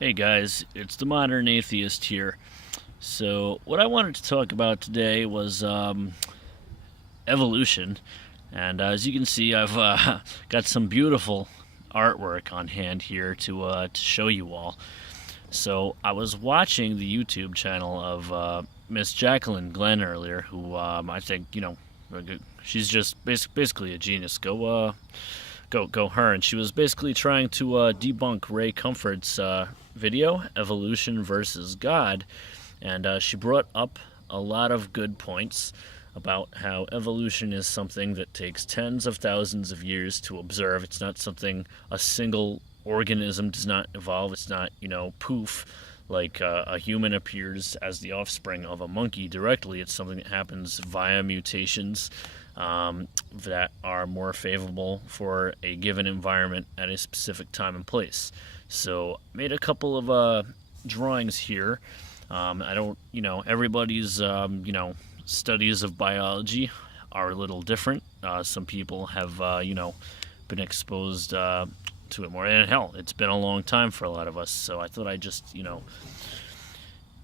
Hey guys, it's the Modern Atheist here. So, what I wanted to talk about today was evolution. And as you can see, I've got some beautiful artwork on hand here to show you all. So, I was watching the YouTube channel of Miss Jacqueline Glenn earlier, who I think, she's just basically a genius. Go her. And she was basically trying to debunk Ray Comfort's video, Evolution versus God. And she brought up a lot of good points about how evolution is something that takes tens of thousands of years to observe. It's not something a single organism does not evolve. It's not, poof, like a human appears as the offspring of a monkey directly. It's something that happens via mutations that are more favorable for a given environment at a specific time and place. So, made a couple of drawings here. I don't, everybody's, studies of biology are a little different. Some people have, been exposed to it more. And hell, it's been a long time for a lot of us. So I thought I'd just,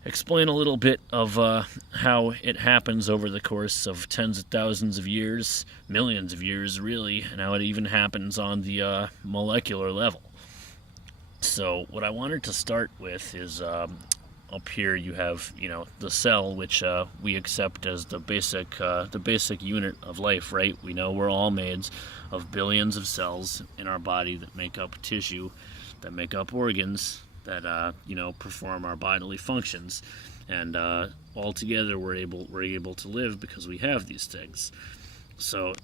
explain a little bit of how it happens over the course of tens of thousands of years, millions of years, really, and how it even happens on the molecular level. So what I wanted to start with is up here you have the cell, which we accept as the basic unit of life, right? We know we're all made of billions of cells in our body that make up tissue, that make up organs, that perform our bodily functions, and all together we're able to live because we have these things. So,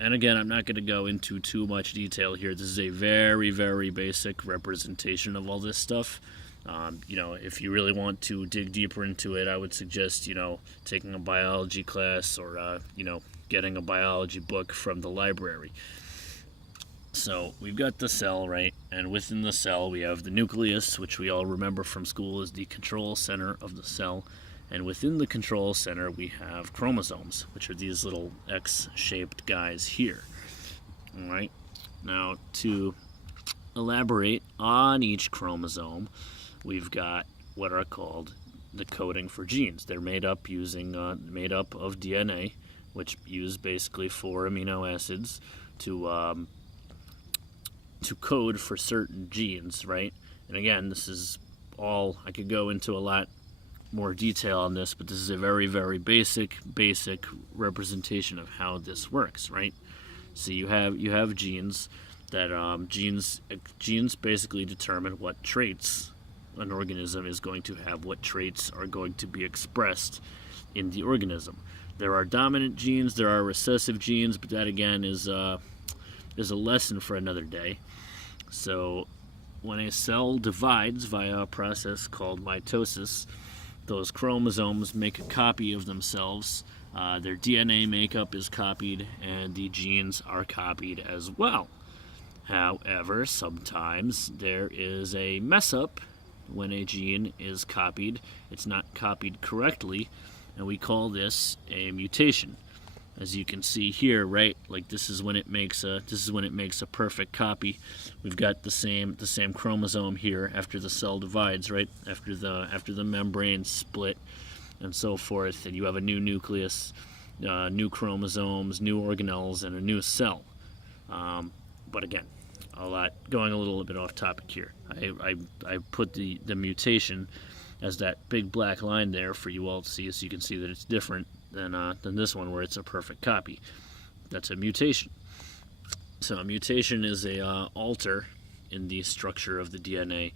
and again, I'm not going to go into too much detail here. This is a very, very basic representation of all this stuff. If you really want to dig deeper into it, I would suggest, taking a biology class or, getting a biology book from the library. So we've got the cell, right? And within the cell, we have the nucleus, which we all remember from school is the control center of the cell. And within the control center, we have chromosomes, which are these little X-shaped guys here. All right. Now, to elaborate on each chromosome, we've got what are called the coding for genes. They're made up of DNA, which use basically 4 amino acids to code for certain genes, right? And again, this is all, I could go into a lot more detail on this, but this is a very, very basic representation of how this works, right? So you have genes that genes basically determine what traits an organism is going to have, what traits are going to be expressed in the organism. There are dominant genes, there are recessive genes, but that again is a lesson for another day. So when a cell divides via a process called mitosis, those chromosomes make a copy of themselves. Their DNA makeup is copied, and the genes are copied as well. However, sometimes there is a mess up when a gene is copied. It's not copied correctly, and we call this a mutation. As you can see here, right, like this is when it makes a perfect copy. We've got the same chromosome here after the cell divides, right, after the membrane split and so forth, and you have a new nucleus, new chromosomes, new organelles, and a new cell. But again, going a little bit off topic here. I put the mutation as that big black line there for you all to see, so you can see that it's different than this one where it's a perfect copy. That's a mutation. So a mutation is a alter in the structure of the DNA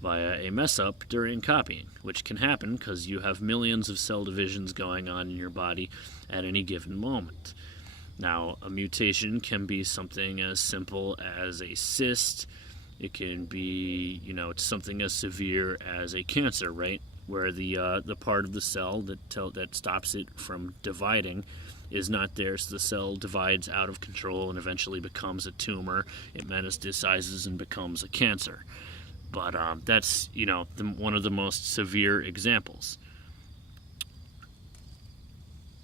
via a mess up during copying, which can happen because you have millions of cell divisions going on in your body at any given moment. Now, a mutation can be something as simple as a cyst. It can be, it's something as severe as a cancer, right? Where the part of the cell that stops it from dividing is not there, so the cell divides out of control and eventually becomes a tumor. It metastasizes and becomes a cancer. But that's, one of the most severe examples.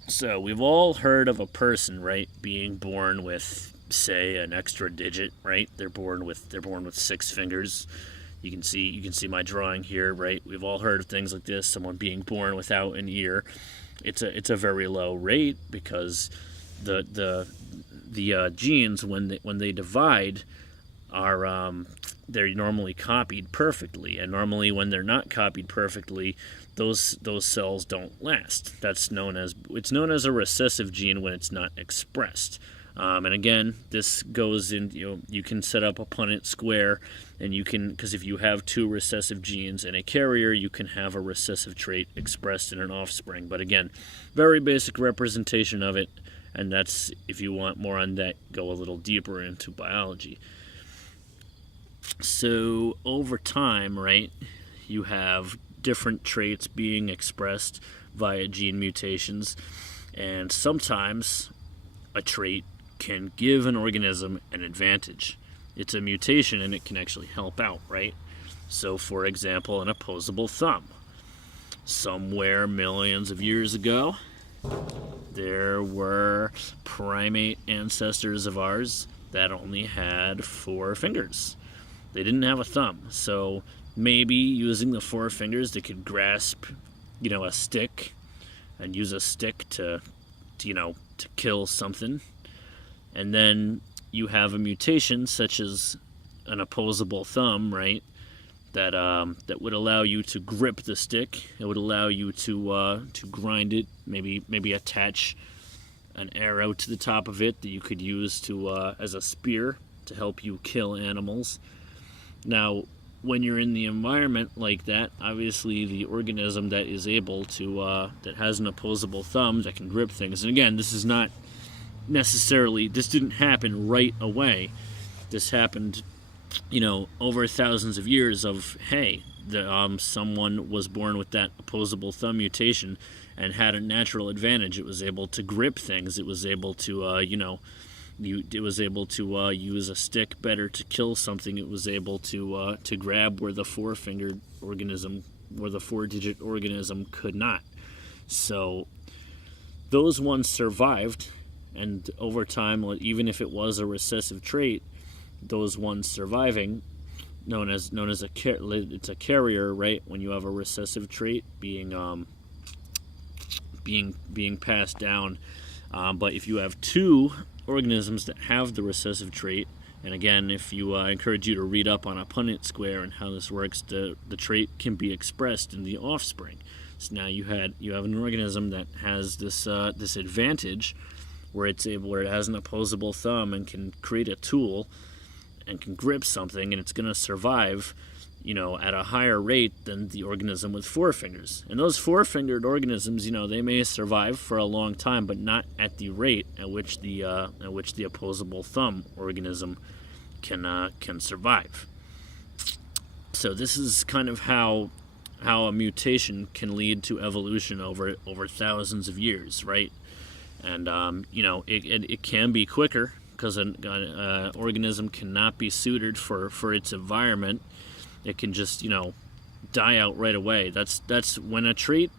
So we've all heard of a person, right, being born with, say, an extra digit, right? They're born with 6 fingers. You can see my drawing here, right? We've all heard of things like this, someone being born without an ear. It's a very low rate because the genes, when they divide, are they're normally copied perfectly, and normally when they're not copied perfectly, those cells don't last. It's known as a recessive gene when it's not expressed. And again, this goes in, you can set up a Punnett square, and you can, because if you have two recessive genes in a carrier, you can have a recessive trait expressed in an offspring. But again, very basic representation of it, and that's, if you want more on that, go a little deeper into biology. So over time, right, you have different traits being expressed via gene mutations, and sometimes a trait can give an organism an advantage. It's a mutation and it can actually help out, right? So for example, an opposable thumb. Somewhere millions of years ago, there were primate ancestors of ours that only had 4 fingers. They didn't have a thumb. So maybe using the 4 fingers, they could grasp, a stick and use a stick to kill something. And then you have a mutation such as an opposable thumb, right? That would allow you to grip the stick. It would allow you to grind it. Maybe attach an arrow to the top of it that you could use as a spear to help you kill animals. Now, when you're in the environment like that, obviously the organism that is able to that has an opposable thumb that can grip things. And again, this didn't happen right away. This happened, over thousands of years of, hey, someone was born with that opposable thumb mutation and had a natural advantage. It was able to grip things. It was able to, use a stick better to kill something. It was able to grab where the 4-fingered organism, where the 4-digit organism could not. So those ones survived. And over time, even if it was a recessive trait, those ones surviving, known as it's a carrier, right? When you have a recessive trait being passed down, but if you have 2 organisms that have the recessive trait, and again, if you I encourage you to read up on a Punnett square and how this works, the trait can be expressed in the offspring. So now you have an organism that has this advantage, where it has an opposable thumb and can create a tool and can grip something, and it's going to survive, at a higher rate than the organism with 4 fingers. And those 4-fingered organisms, they may survive for a long time, but not at the rate at which the opposable thumb organism can survive. So this is kind of how a mutation can lead to evolution over thousands of years, right? And it can be quicker because an organism cannot be suited for its environment. It can just die out right away. That's when a trait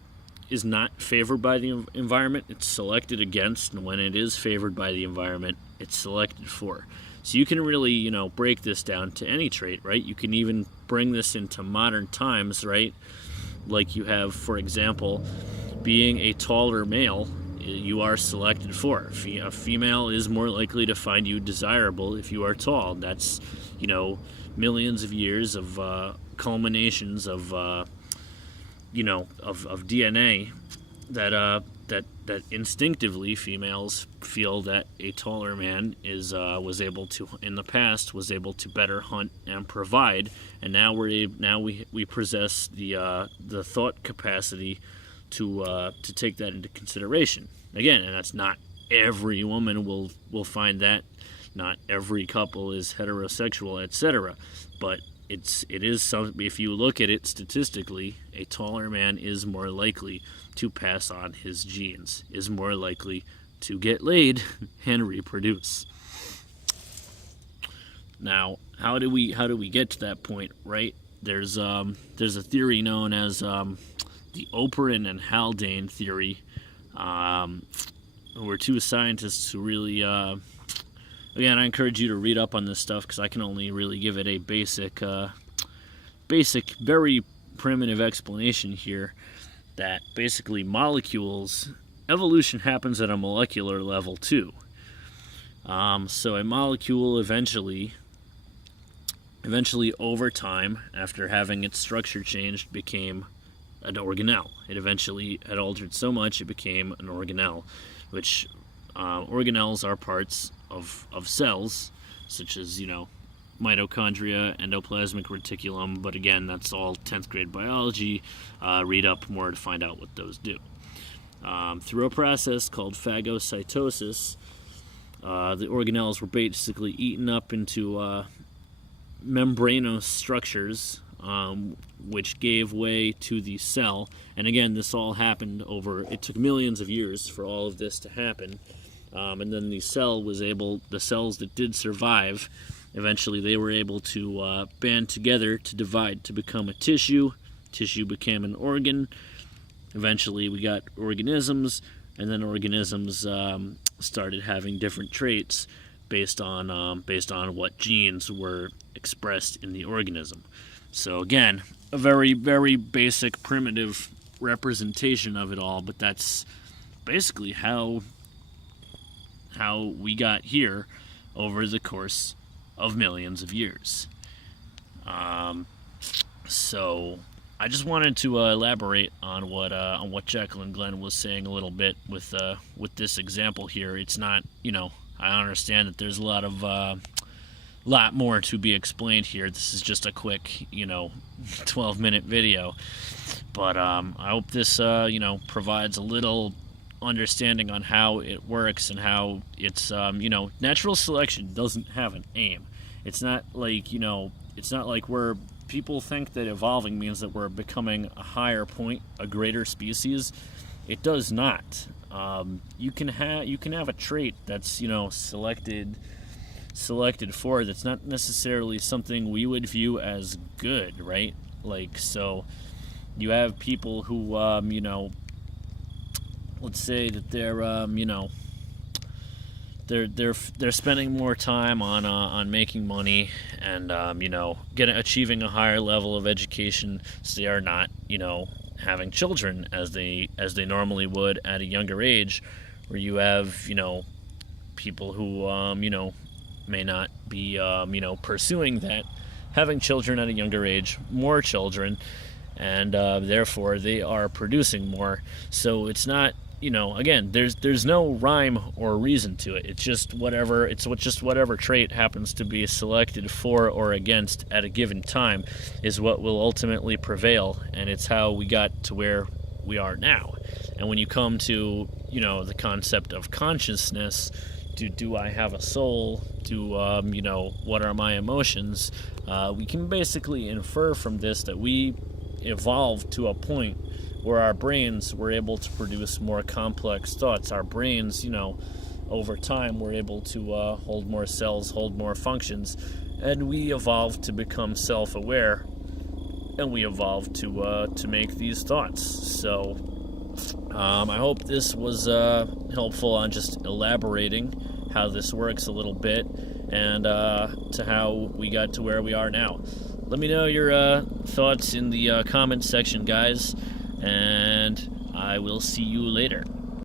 is not favored by the environment, it's selected against, and when it is favored by the environment, it's selected for. So you can really break this down to any trait, right? You can even bring this into modern times, right? Like you have, for example, being a taller male, you are selected for. A female is more likely to find you desirable if you are tall. That's, millions of years of culminations of DNA that instinctively females feel that a taller man was able to better hunt and provide, and now we possess the thought capacity to take that into consideration. Again, and that's not every woman will find that. Not every couple is heterosexual, etc. But it is something. If you look at it statistically, a taller man is more likely to pass on his genes, is more likely to get laid and reproduce. Now, how do we get to that point, right? There's a theory known as the Operin and Haldane theory, who were 2 scientists who really, again, I encourage you to read up on this stuff because I can only really give it a basic basic, very primitive explanation here that basically molecules, evolution happens at a molecular level too. So a molecule eventually over time, after having its structure changed, became an organelle. It eventually had altered so much it became an organelle, which organelles are parts of cells, such as, mitochondria, endoplasmic reticulum, but again, that's all 10th grade biology. Read up more to find out what those do. Through a process called phagocytosis, the organelles were basically eaten up into membranous structures, which gave way to the cell. And again, this all happened it took millions of years for all of this to happen. And then the cells that did survive, eventually they were able to band together to divide to become a tissue. Tissue became an organ. Eventually we got organisms, and then organisms started having different traits based on what genes were expressed in the organism. So again, a very, very basic, primitive representation of it all, but that's basically how we got here over the course of millions of years. So I just wanted to elaborate on what Jacqueline Glenn was saying a little bit with this example here. It's not, I understand that there's a lot more to be explained here. This is just a quick, 12-minute video, but I hope this provides a little understanding on how it works and how it's natural selection doesn't have an aim. It's not like people think that evolving means that we're becoming a higher point, a greater species. It does not. You can have a trait that's selected for that's not necessarily something we would view as good, right? So you have people who let's say that they're spending more time on making money and achieving a higher level of education, so they are not having children as they normally would at a younger age, where you have people who may not be pursuing that, having children at a younger age, more children, and therefore they are producing more. So it's not, again, there's no rhyme or reason to it. It's just whatever trait happens to be selected for or against at a given time is what will ultimately prevail, and it's how we got to where we are now. And when you come to the concept of consciousness, do I have a soul? What are my emotions? We can basically infer from this that we evolved to a point where our brains were able to produce more complex thoughts. Our brains, over time, were able to hold more cells, hold more functions, and we evolved to become self-aware, and we evolved to make these thoughts. So I hope this was helpful on just elaborating how this works a little bit, and to how we got to where we are now. Let me know your thoughts in the comment section, guys, and I will see you later.